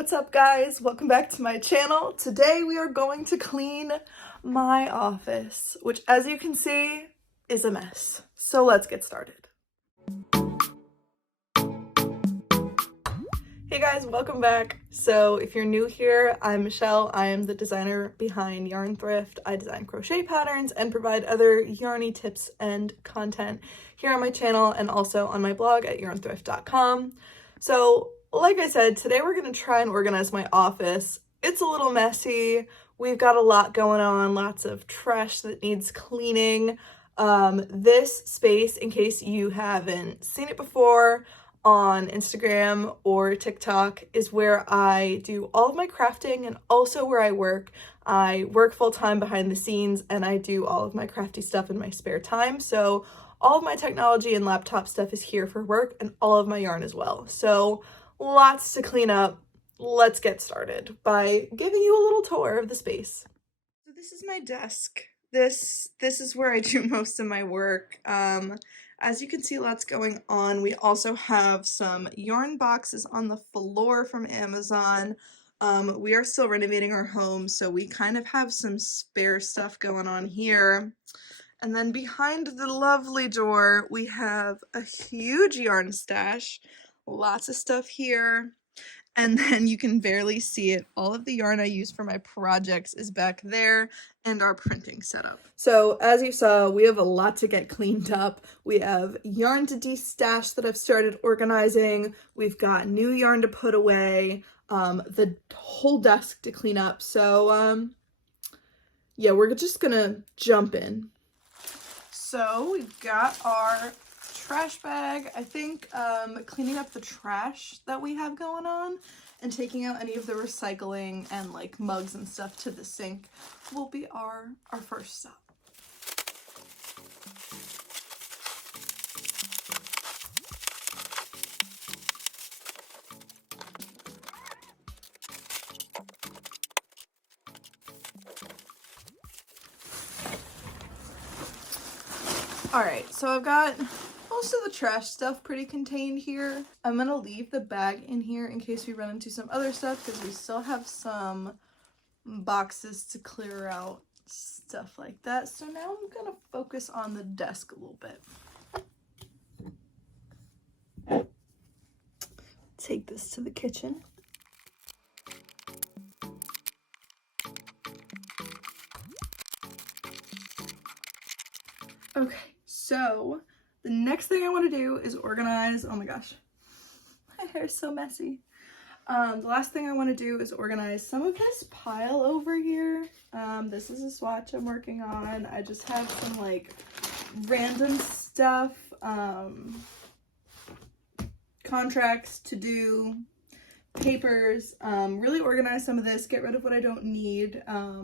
What's up, guys? Welcome back to my channel. Today we are going to clean my office, which, as you can see, is a mess. So let's get started. Hey guys, welcome back. So if you're new here, I'm Michelle. I am the designer behind Yarn Thrift. I design crochet patterns and provide other yarny tips and content here on my channel and also on my blog at yarnthrift.com. So like I said, today we're going to try and organize my office. It's a little messy. We've got a lot going on, lots of trash that needs cleaning. This space, in case you haven't seen it before, on Instagram or TikTok, is where I do all of my crafting and also where I work. I work full-time behind the scenes and I do all of my crafty stuff in my spare time. So all of my technology and laptop stuff is here for work and all of my yarn as well. So lots to clean up. Let's get started by giving you a little tour of the space. So this is my desk. This is where I do most of my work. As you can see, lots going on. We also have some yarn boxes on the floor from Amazon. We are still renovating our home, so we kind of have some spare stuff going on here. And then behind the lovely door, we have a huge yarn stash. Lots of stuff here. And then you can barely see it. All of the yarn I use for my projects is back there and our printing setup. So as you saw, we have a lot to get cleaned up. We have yarn to de-stash that I've started organizing. We've got new yarn to put away, the whole desk to clean up. So yeah, we're just gonna jump in. So we've got our trash bag. I think cleaning up the trash that we have going on and taking out any of the recycling and like mugs and stuff to the sink will be our first stop. All right, so I've got most of the trash stuff pretty contained here. I'm gonna leave the bag in here in case we run into some other stuff because we still have some boxes to clear out, stuff like that. So now I'm gonna focus on the desk a little bit. Take this to the kitchen. Okay, so the next thing I want to do is organize, oh my gosh, my hair is so messy. The last thing I want to do is organize some of this pile over here. This is a swatch I'm working on. I just have some like random stuff, contracts to do, papers, really organize some of this, get rid of what I don't need,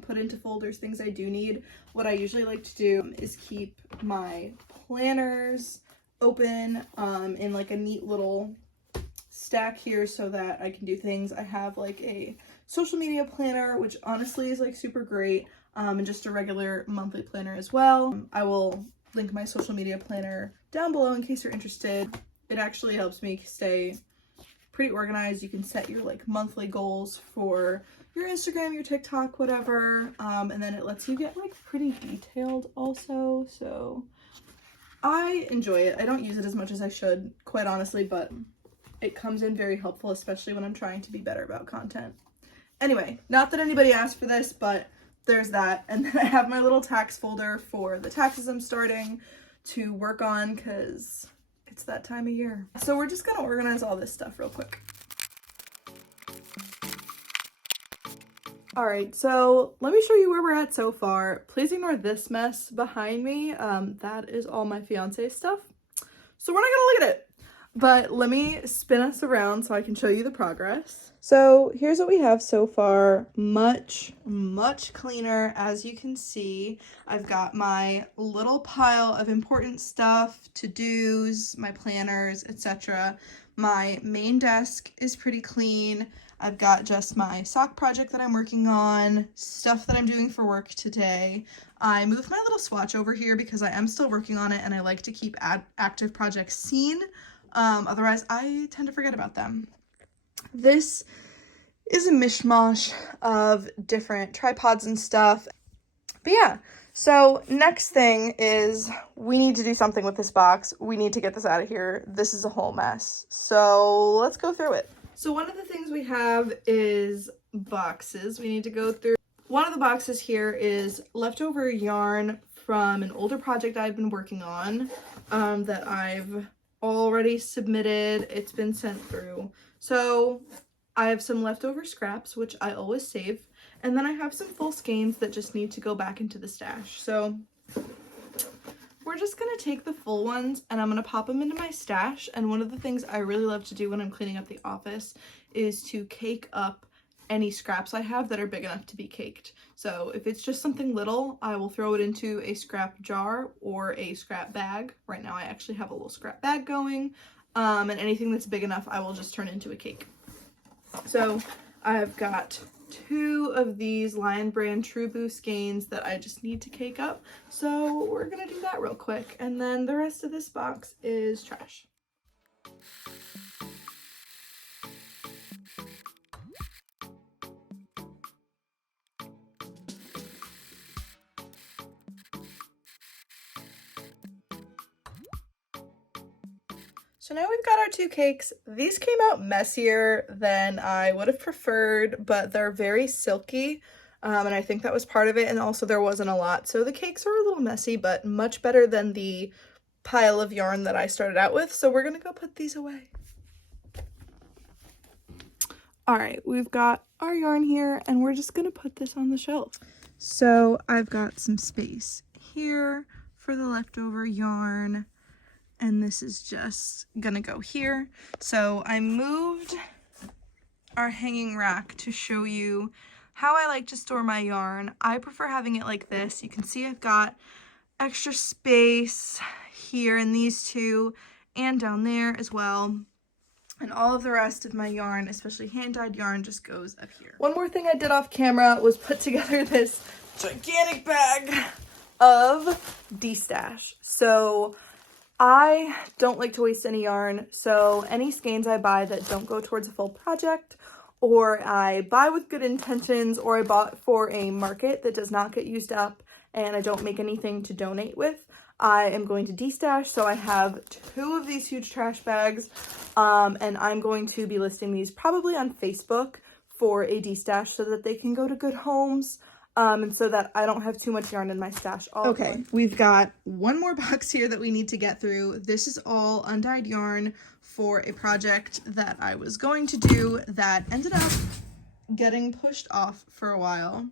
put into folders things I do need. What I usually like to do is keep my planners open in like a neat little stack here so that I can do things. I have like a social media planner, which honestly is like super great, and just a regular monthly planner as well. I will link my social media planner down below in case you're interested. It actually helps me stay pretty organized. You can set your like monthly goals for your Instagram, your TikTok, whatever, and then it lets you get like pretty detailed also. So I enjoy it. I don't use it as much as I should, quite honestly, but it comes in very helpful, especially when I'm trying to be better about content. Anyway, not that anybody asked for this, but there's that. And then I have my little tax folder for the taxes I'm starting to work on because it's that time of year. So we're just gonna organize all this stuff real quick. All right, so let me show you where we're at so far. Please ignore this mess behind me. That is all my fiance's stuff. So we're not gonna look at it, but let me spin us around so I can show you the progress. So here's what we have so far. Much cleaner. As you can see, I've got my little pile of important stuff, to-dos, my planners, etc. My main desk is pretty clean. I've got just my sock project that I'm working on, stuff that I'm doing for work today. I moved my little swatch over here because I am still working on it and I like to keep active projects seen. Otherwise, I tend to forget about them. This is a mishmash of different tripods and stuff. But yeah, so next thing is we need to do something with this box. We need to get this out of here. This is a whole mess. So let's go through it. So one of the things we have is boxes we need to go through. One of the boxes here is leftover yarn from an older project I've been working on that I've already submitted. It's been sent through. So I have some leftover scraps, which I always save. And then I have some full skeins that just need to go back into the stash. So we're just gonna take the full ones and I'm gonna pop them into my stash. And one of the things I really love to do when I'm cleaning up the office is to cake up any scraps I have that are big enough to be caked. So if it's just something little, I will throw it into a scrap jar or a scrap bag. Right now I actually have a little scrap bag going. And anything that's big enough, I will just turn into a cake. So I've got 2 of these Lion Brand True Boost skeins that I just need to cake up. So we're gonna do that real quick. And then the rest of this box is trash. So now we've got our 2 cakes. These came out messier than I would have preferred, but they're very silky, and I think that was part of it, and also there wasn't a lot. So the cakes are a little messy, but much better than the pile of yarn that I started out with, so we're gonna go put these away. All right, we've got our yarn here, and we're just gonna put this on the shelf. So I've got some space here for the leftover yarn, and this is just gonna go here. So I moved our hanging rack to show you how I like to store my yarn. I prefer having it like this. You can see I've got extra space here in these 2 and down there as well. And all of the rest of my yarn, especially hand-dyed yarn, just goes up here. One more thing I did off camera was put together this gigantic bag of de-stash. So I don't like to waste any yarn, so any skeins I buy that don't go towards a full project, or I buy with good intentions, or I bought for a market that does not get used up and I don't make anything to donate with, I am going to de-stash. So I have 2 of these huge trash bags, and I'm going to be listing these probably on Facebook for a de-stash so that they can go to good homes. And so that I don't have too much yarn in my stash. Okay, we've got one more box here that we need to get through. This is all undyed yarn for a project that I was going to do that ended up getting pushed off for a while.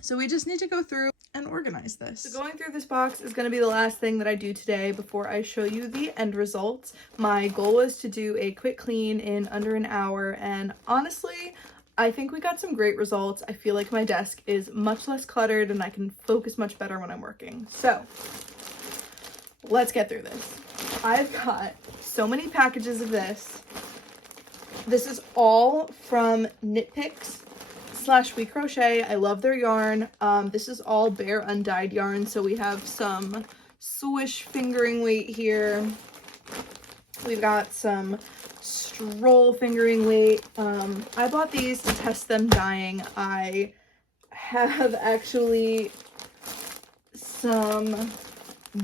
So we just need to go through and organize this. So going through this box is going to be the last thing that I do today before I show you the end results. My goal was to do a quick clean in under an hour, and honestly, I think we got some great results. I feel like my desk is much less cluttered and I can focus much better when I'm working. So let's get through this. I've got so many packages of this. This is all from Knit Picks / We Crochet. I love their yarn. This is all bare undyed yarn. So we have some swish fingering weight here. We've got some stroll fingering weight. I bought these to test them dyeing. I have actually some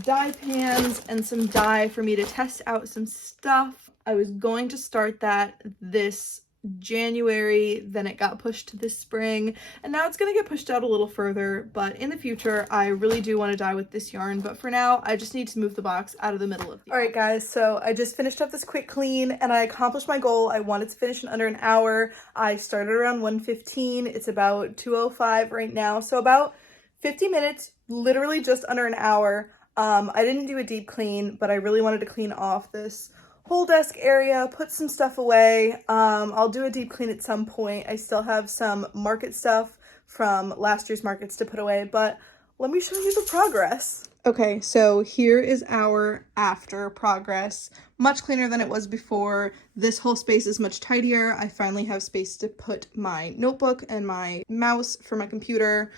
dye pans and some dye for me to test out some stuff. I was going to start that this January, then it got pushed to this spring, and now it's going to get pushed out a little further, but in the future I really do want to dye with this yarn, but for now I just need to move the box out of the middle of the Alright guys, so I just finished up this quick clean and I accomplished my goal. I wanted to finish in under an hour. I started around 1:15. It's about 2:05 right now, so about 50 minutes, literally just under an hour. I didn't do a deep clean, but I really wanted to clean off this whole desk area, put some stuff away. I'll do a deep clean at some point. I still have some market stuff from last year's markets to put away, but let me show you the progress. Okay, so here is our after progress. Much cleaner than it was before. This whole space is much tidier. I finally have space to put my notebook and my mouse for my computer.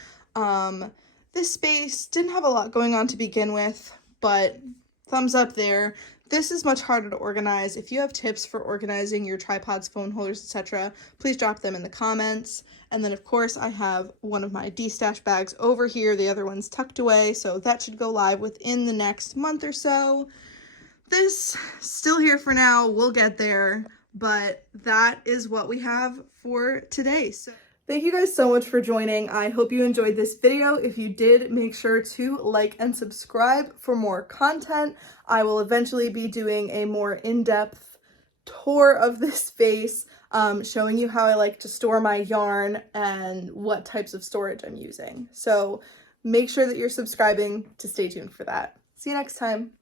This space didn't have a lot going on to begin with, but thumbs up there. this is much harder to organize. If you have tips for organizing your tripods, phone holders, etc., please drop them in the comments. And then of course I have one of my de-stash bags over here. The other one's tucked away, so that should go live within the next month or so. This still here for now, we'll get there, but that is what we have for today. So thank you guys so much for joining. I hope you enjoyed this video. If you did, make sure to like and subscribe for more content. I will eventually be doing a more in-depth tour of this space, showing you how I like to store my yarn and what types of storage I'm using. So make sure that you're subscribing to stay tuned for that. See you next time.